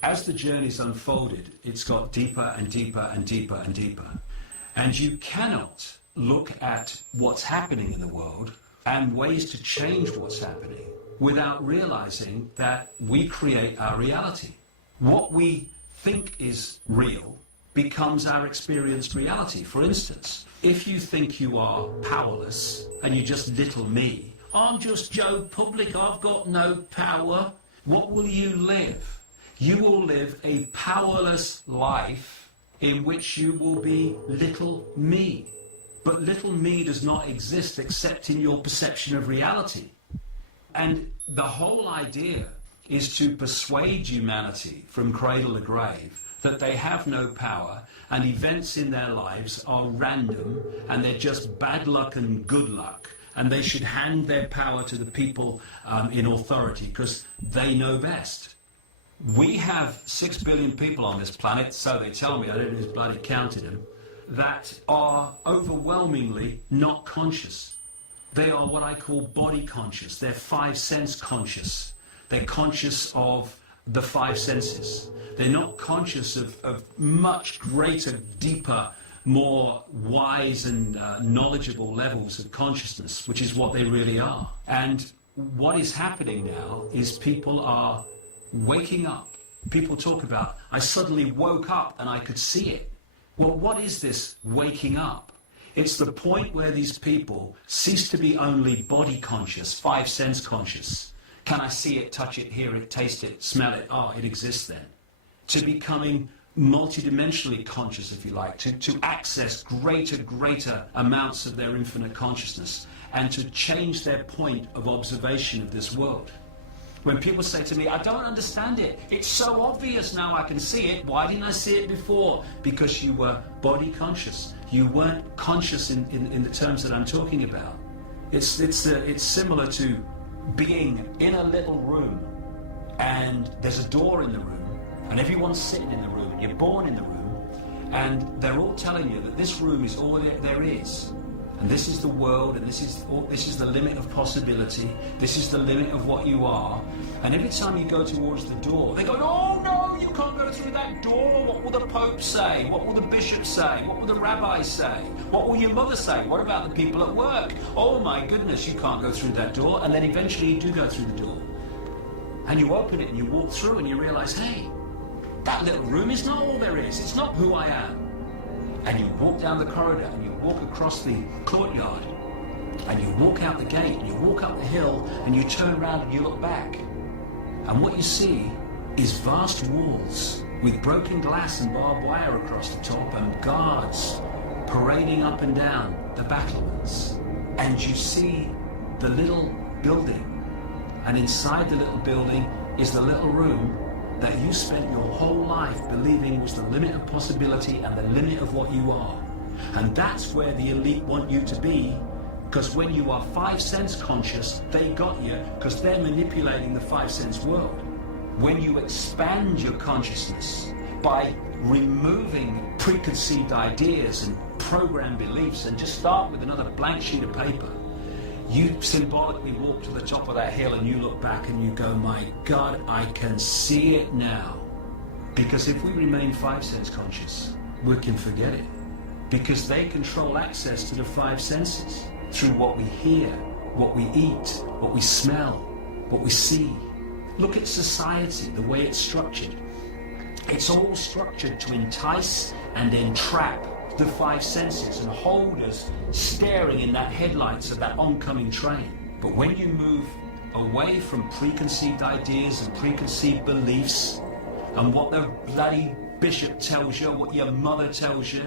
As the journey's unfolded, it's got deeper and deeper and deeper and deeper. And you cannot look at what's happening in the world and ways to change what's happening without realizing that we create our reality. What we think is real becomes our experienced reality. For instance, if you think you are powerless and you're just little me, I'm just Joe Public, I've got no power, what will you live? You will live a powerless life in which you will be little me. But little me does not exist except in your perception of reality. And the whole idea is to persuade humanity from cradle to grave that they have no power and events in their lives are random and they're just bad luck and good luck, and they should hand their power to the people in authority because they know best. We have 6 billion people on this planet, so they tell me, I don't know who's bloody counted them, that are overwhelmingly not conscious. They are what I call body conscious. They're 5 sense conscious. They're conscious of the 5 senses. They're not conscious of much greater, deeper, more wise and knowledgeable levels of consciousness, which is what they really are. And what is happening now is people are waking up. People talk about, I suddenly woke up and I could see it. Well, what is this waking up? It's the point where these people cease to be only body conscious, 5 sense conscious. Can I see it, touch it, hear it, taste it, smell it? Oh, it exists then. To becoming multidimensionally conscious, if you like, to access greater amounts of their infinite consciousness and to change their point of observation of this world. When people say to me, I don't understand it, it's so obvious now I can see it, why didn't I see it before? Because you were body conscious. You weren't conscious in the terms that I'm talking about. It's similar to being in a little room and there's a door in the room and everyone's sitting in the room and you're born in the room and they're all telling you that this room is all there is. And this is the world, and this is the limit of possibility. This is the limit of what you are. And every time you go towards the door, they go, oh no, you can't go through that door. What will the Pope say? What will the bishop say? What will the rabbi say? What will your mother say? What about the people at work? Oh my goodness, you can't go through that door. And then eventually you do go through the door. And you open it and you walk through and you realize, hey, that little room is not all there is. It's not who I am. And you walk down the corridor and you walk across the courtyard and you walk out the gate and you walk up the hill and you turn around and you look back. And what you see is vast walls with broken glass and barbed wire across the top and guards parading up and down the battlements. And you see the little building, and inside the little building is the little room that you spent your whole life believing was the limit of possibility and the limit of what you are. And that's where the elite want you to be, because when you are 5 sense conscious, they got you, because they're manipulating the 5 sense world. When you expand your consciousness by removing preconceived ideas and programmed beliefs and just start with another blank sheet of paper, you symbolically walk to the top of that hill and you look back and you go, my God, I can see it now. Because if we remain 5 sense conscious, we can forget it. Because they control access to the 5 senses through what we hear, what we eat, what we smell, what we see. Look at society, the way it's structured. It's all structured to entice and entrap the 5 senses and hold us staring in that headlights of that oncoming train. But when you move away from preconceived ideas and preconceived beliefs and what the bloody bishop tells you, what your mother tells you,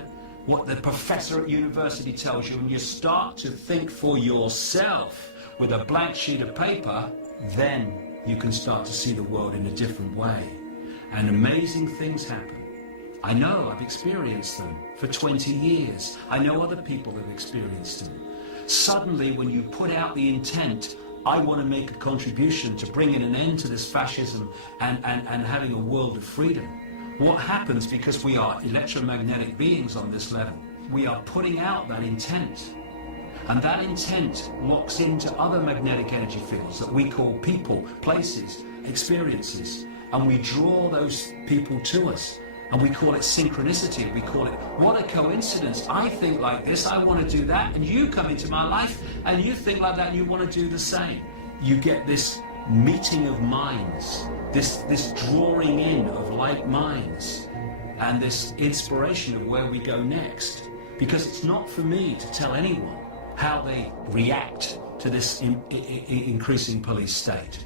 what the professor at university tells you, and you start to think for yourself with a blank sheet of paper, then you can start to see the world in a different way. And amazing things happen. I know, I've experienced them for 20 years. I know other people have experienced them. Suddenly, when you put out the intent, I want to make a contribution to bringing an end to this fascism and having a world of freedom. What happens, because we are electromagnetic beings on this level, we are putting out that intent. And that intent locks into other magnetic energy fields that we call people, places, experiences, and we draw those people to us. And we call it synchronicity. We call it, what a coincidence. I think like this, I want to do that, and you come into my life, and you think like that, and you want to do the same. You get this meeting of minds, this drawing in of like minds, and this inspiration of where we go next. Because it's not for me to tell anyone how they react to this increasing police state.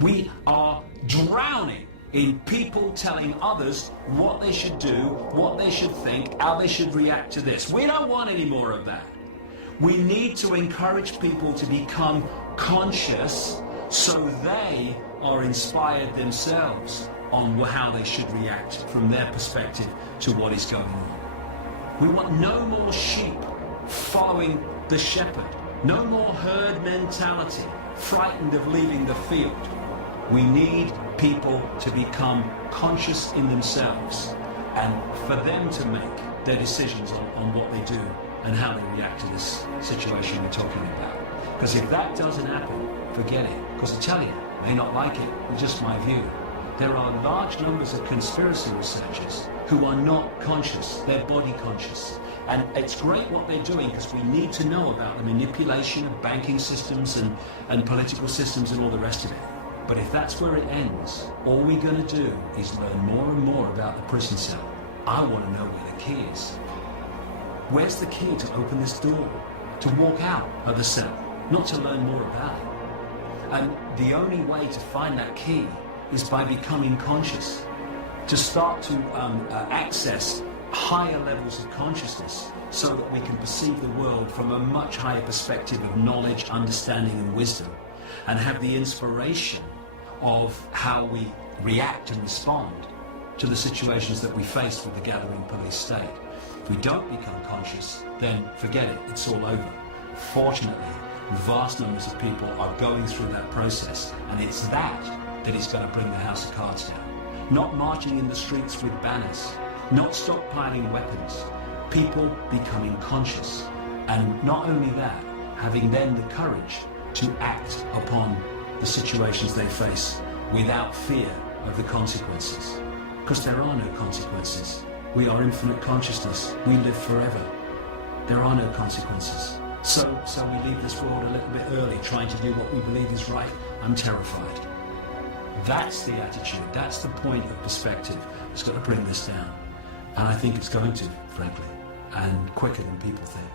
We are drowning in people telling others what they should do, what they should think, how they should react to this. We don't want any more of that. We need to encourage people to become conscious so they are inspired themselves on how they should react from their perspective to what is going on. We want no more sheep following the shepherd, no more herd mentality, frightened of leaving the field. We need people to become conscious in themselves and for them to make their decisions on what they do and how they react to this situation we're talking about. Because if that doesn't happen, forget it. Because I tell you, may not like it, it's just my view. There are large numbers of conspiracy researchers who are not conscious, they're body conscious. And it's great what they're doing because we need to know about the manipulation of banking systems and political systems and all the rest of it. But if that's where it ends, all we're going to do is learn more and more about the prison cell. I want to know where the key is. Where's the key to open this door? To walk out of the cell, not to learn more about it. And the only way to find that key is by becoming conscious. To start to access higher levels of consciousness so that we can perceive the world from a much higher perspective of knowledge, understanding and wisdom, and have the inspiration of how we react and respond to the situations that we face with the gathering police state. If we don't become conscious, then forget it, it's all over. Fortunately, vast numbers of people are going through that process, and it's that is going to bring the house of cards down. Not marching in the streets with banners, not stockpiling weapons, people becoming conscious, and not only that, having then the courage to act upon the situations they face without fear of the consequences. Because there are no consequences. We are infinite consciousness. We live forever. There are no consequences. So we leave this world a little bit early, trying to do what we believe is right. I'm terrified. That's the attitude. That's the point of perspective that's got to bring this down. And I think it's going to, frankly, and quicker than people think.